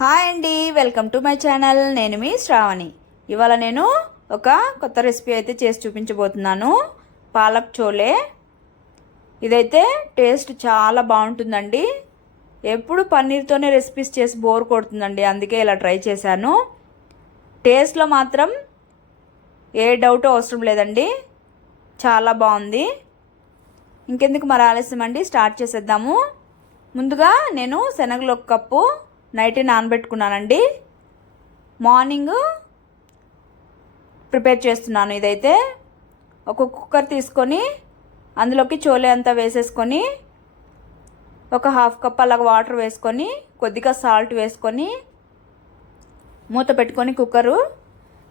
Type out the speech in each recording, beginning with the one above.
Hi అండి, welcome to my channel. నేను మీ శ్రావణి. ఇవాళ నేను ఒక కొత్త రెసిపీ అయితే చేసి చూపించబోతున్నాను. పాలక్ చోలే. ఇదైతే టేస్ట్ చాలా బాగుంటుందండి. ఎప్పుడు పన్నీర్తోనే రెసిపీస్ చేసి బోర్ కొడుతుందండి, అందుకే ఇలా ట్రై చేశాను. టేస్ట్లో మాత్రం ఏ డౌట్ అవసరం లేదండి, చాలా బాగుంది. ఇంకెందుకు మరి ఆలస్యం అండి, స్టార్ట్ చేసేద్దాము. ముందుగా నేను శనగలు 1 కప్పు నైట్ నానబెట్టుకున్నానండి. మార్నింగ్ ప్రిపేర్ చేస్తున్నాను. ఇదైతే ఒక కుక్కర్ తీసుకొని అందులోకి చోలే అంతా వేసేసుకొని ఒక 1/2 కప్ అలాగ వాటర్ వేసుకొని కొద్దిగా సాల్ట్ వేసుకొని మూత పెట్టుకొని కుక్కరు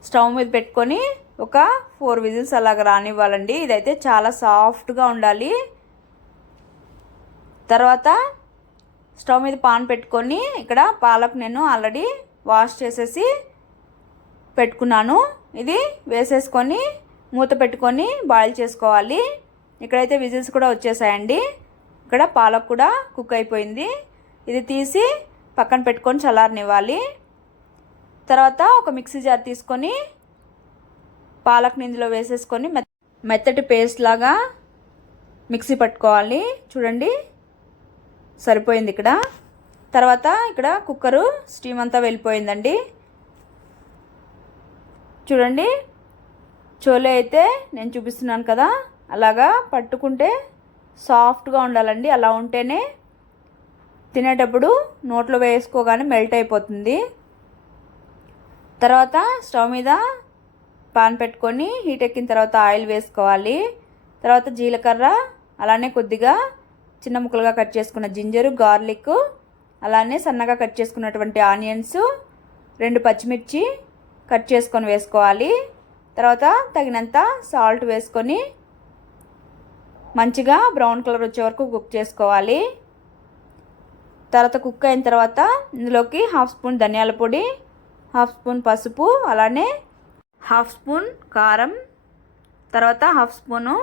స్టవ్ మీద పెట్టుకొని ఒక 4 విజిల్స్ అలాగ రానివ్వాలండి. ఇదైతే చాలా సాఫ్ట్గా ఉండాలి. తర్వాత స్టవ్ మీద పాన్ పెట్టుకొని ఇక్కడ పాలక్ నేను ఆల్రెడీ వాష్ చేసేసి పెట్టుకున్నాను. ఇది వేసేసుకొని మూత పెట్టుకొని బాయిల్ చేసుకోవాలి. ఇక్కడైతే విజిల్స్ కూడా వచ్చేసాయండి. ఇక్కడ పాలక్ కూడా కుక్ అయిపోయింది. ఇది తీసి పక్కన పెట్టుకొని చల్లారనివ్వాలి. తర్వాత ఒక మిక్సీ జార్ తీసుకొని పాలక్ని ఇందులో వేసేసుకొని మెత్తటి పేస్ట్ లాగా మిక్సీ పట్టుకోవాలి. చూడండి, సరిపోయింది ఇక్కడ. తర్వాత ఇక్కడ కుక్కరు స్టీమ్ అంతా వెళ్ళిపోయిందండి. చూడండి, చోలే అయితే నేను చూపిస్తున్నాను కదా, అలాగా పట్టుకుంటే సాఫ్ట్గా ఉండాలండి. అలా ఉంటేనే తినేటప్పుడు నోట్లో వేసుకోగానే మెల్ట్ అయిపోతుంది. తర్వాత స్టవ్ మీద పాన్ పెట్టుకొని హీట్ ఎక్కిన తర్వాత ఆయిల్ వేసుకోవాలి. తర్వాత జీలకర్ర, అలానే కొద్దిగా చిన్న ముక్కలుగా కట్ చేసుకున్న జింజరు, గార్లిక్, అలానే సన్నగా కట్ చేసుకున్నటువంటి ఆనియన్స్, 2 పచ్చిమిర్చి కట్ చేసుకొని వేసుకోవాలి. తర్వాత తగినంత సాల్ట్ వేసుకొని మంచిగా బ్రౌన్ కలర్ వచ్చే వరకు కుక్ చేసుకోవాలి. తర్వాత కుక్ అయిన తర్వాత ఇందులోకి 1/2 స్పూన్ ధనియాల పొడి, 1/2 స్పూన్ పసుపు, అలానే 1/2 స్పూన్ కారం, తర్వాత 1/2 స్పూను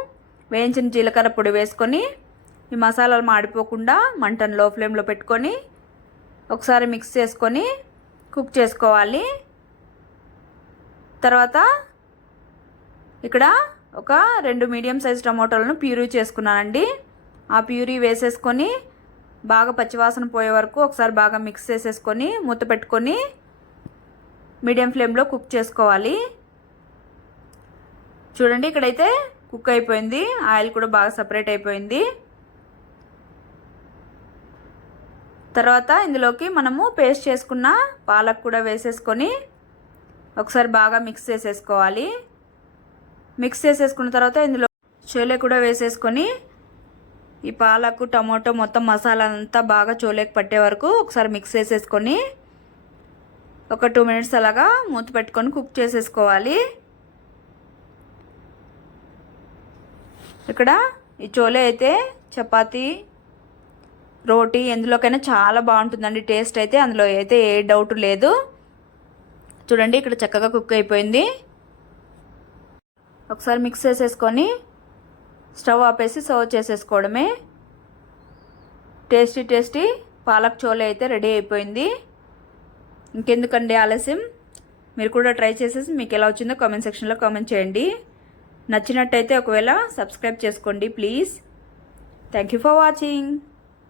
వేయించిన జీలకర్ర పొడి వేసుకొని ఈ మసాలాలు మాడిపోకుండా మంటను లో ఫ్లేమ్లో పెట్టుకొని ఒకసారి మిక్స్ చేసుకొని కుక్ చేసుకోవాలి. తర్వాత ఇక్కడ ఒక 2 మీడియం సైజ్ టమోటాలను ప్యూరీ చేసుకున్నానండి. ఆ ప్యూరీ వేసేసుకొని బాగా పచ్చివాసన పోయే వరకు ఒకసారి బాగా మిక్స్ చేసేసుకొని మూత పెట్టుకొని మీడియం ఫ్లేమ్లో కుక్ చేసుకోవాలి. చూడండి, ఇక్కడైతే కుక్ అయిపోయింది. ఆయిల్ కూడా బాగా సపరేట్ అయిపోయింది. తర్వాత ఇందులోకి మనము పేస్ట్ చేసుకున్న పాలక్ కూడా వేసేసుకొని ఒకసారి బాగా మిక్స్ చేసేసుకోవాలి. మిక్స్ చేసేసుకున్న తర్వాత ఇందులో చోలే కూడా వేసేసుకొని ఈ పాలకు టమాటో మొత్తం మసాలా అంతా బాగా చోలేకి పట్టే వరకు ఒకసారి మిక్స్ చేసేసుకొని ఒక 2 మినిట్స్ అలాగా మూత పెట్టుకొని కుక్ చేసేసుకోవాలి. ఇక్కడ ఈ చోలే అయితే చపాతీ, రోటీ ఎందులోకైనా చాలా బాగుంటుందండి. టేస్ట్ అయితే అందులో అయితే ఏ డౌట్ లేదు. చూడండి, ఇక్కడ చక్కగా కుక్ అయిపోయింది. ఒకసారి మిక్స్ చేసేసుకొని స్టవ్ ఆపేసి సర్వ్ చేసేసుకోవడమే. టేస్టీ పాలక్ చోలే అయితే రెడీ అయిపోయింది. ఇంకెందుకండి ఆలస్యం, మీరు కూడా ట్రై చేసేసి మీకు ఎలా వచ్చిందో కామెంట్ సెక్షన్లో కామెంట్ చేయండి. నచ్చినట్టయితే ఒకవేళ సబ్స్క్రైబ్ చేసుకోండి please. Thank you for watching.